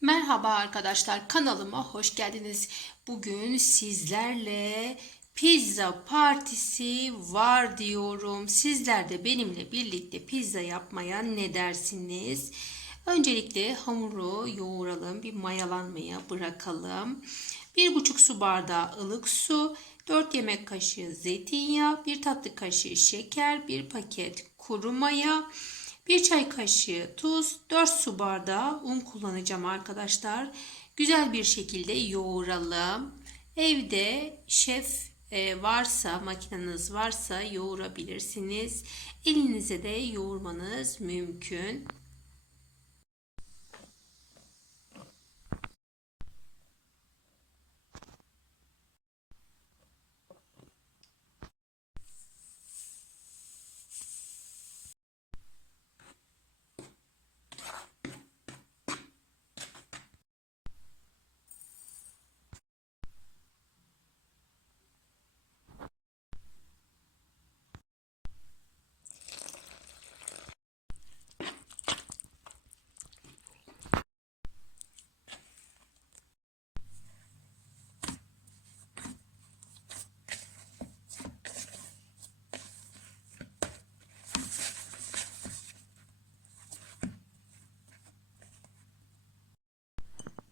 Merhaba arkadaşlar kanalıma hoş geldiniz. Bugün sizlerle pizza partisi var diyorum. Sizler de benimle birlikte pizza yapmaya ne dersiniz? Öncelikle hamuru yoğuralım, bir mayalanmaya bırakalım. 1,5 su bardağı ılık su, 4 yemek kaşığı zeytinyağı, 1 tatlı kaşığı şeker, 1 paket kuru maya, 1 çay kaşığı tuz, 4 su bardağı un kullanacağım arkadaşlar. Güzel bir şekilde yoğuralım. Evde şef e, varsa, makineniz varsa yoğurabilirsiniz. Elinize de yoğurmanız mümkün.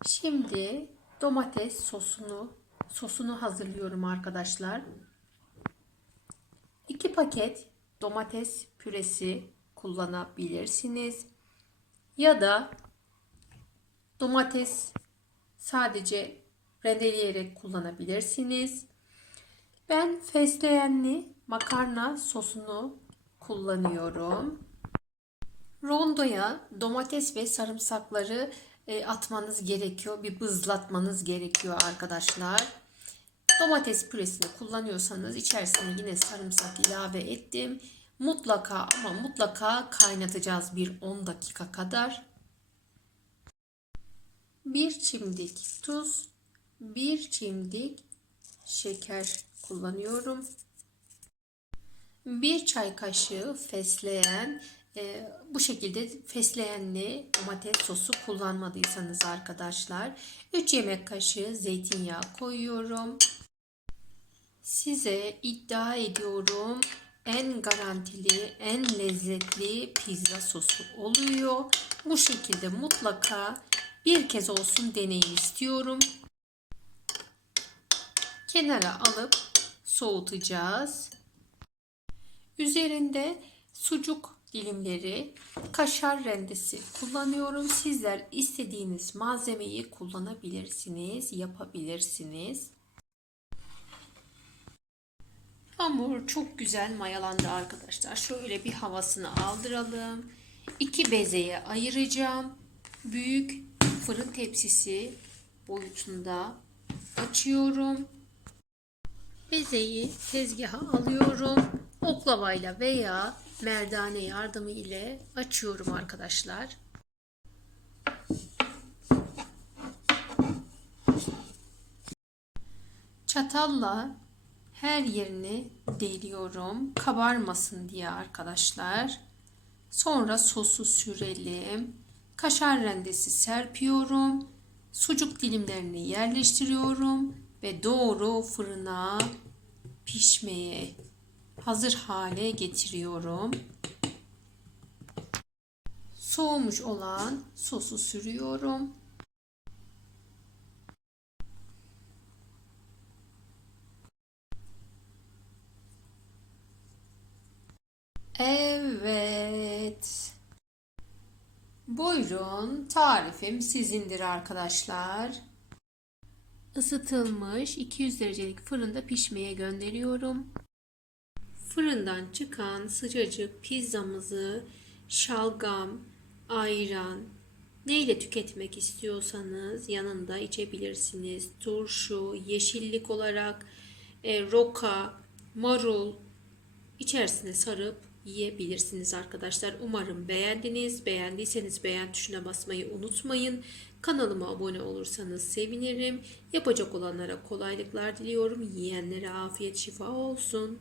Şimdi domates sosunu sosunu hazırlıyorum arkadaşlar. 2 paket domates püresi kullanabilirsiniz. Ya da domates sadece rendeleyerek kullanabilirsiniz. Ben fesleğenli makarna sosunu kullanıyorum. Rondoya domates ve sarımsakları e, atmanız gerekiyor. Bir bızlatmanız gerekiyor arkadaşlar. Domates püresini kullanıyorsanız içerisine yine sarımsak ilave ettim. Mutlaka ama mutlaka kaynatacağız bir 10 dakika kadar. Bir çimdik tuz, bir çimdik şeker kullanıyorum. Bir çay kaşığı fesleğen e, bu şekilde fesleğenli domates sosu kullanmadıysanız arkadaşlar 3 yemek kaşığı zeytinyağı koyuyorum. Size iddia ediyorum en garantili, en lezzetli pizza sosu oluyor. Bu şekilde mutlaka bir kez olsun deneyin istiyorum. Kenara alıp soğutacağız. Üzerinde sucuk dilimleri, kaşar rendesi kullanıyorum. Sizler istediğiniz malzemeyi kullanabilirsiniz, yapabilirsiniz. Hamur çok güzel mayalandı arkadaşlar. Şöyle bir havasını aldıralım. İki bezeye ayıracağım. Büyük fırın tepsisi boyutunda açıyorum. Bezeyi tezgaha alıyorum. Oklavayla veya merdane yardımı ile açıyorum arkadaşlar. Çatalla her yerini deliyorum. Kabarmasın diye arkadaşlar. Sonra sosu sürelim. Kaşar rendesi serpiyorum. Sucuk dilimlerini yerleştiriyorum ve doğru fırına pişmeye hazır hale getiriyorum. Soğumuş olan sosu sürüyorum. Evet. Buyurun tarifim sizindir arkadaşlar. Isıtılmış 200 derecelik fırında pişmeye gönderiyorum. Fırından çıkan sıcacık pizzamızı şalgam, ayran, neyle tüketmek istiyorsanız yanında içebilirsiniz. Turşu, yeşillik olarak e, roka, marul içerisine sarıp yiyebilirsiniz arkadaşlar. Umarım beğendiniz. Beğendiyseniz beğen tuşuna basmayı unutmayın. Kanalıma abone olursanız sevinirim. Yapacak olanlara kolaylıklar diliyorum. Yiyenlere afiyet şifa olsun.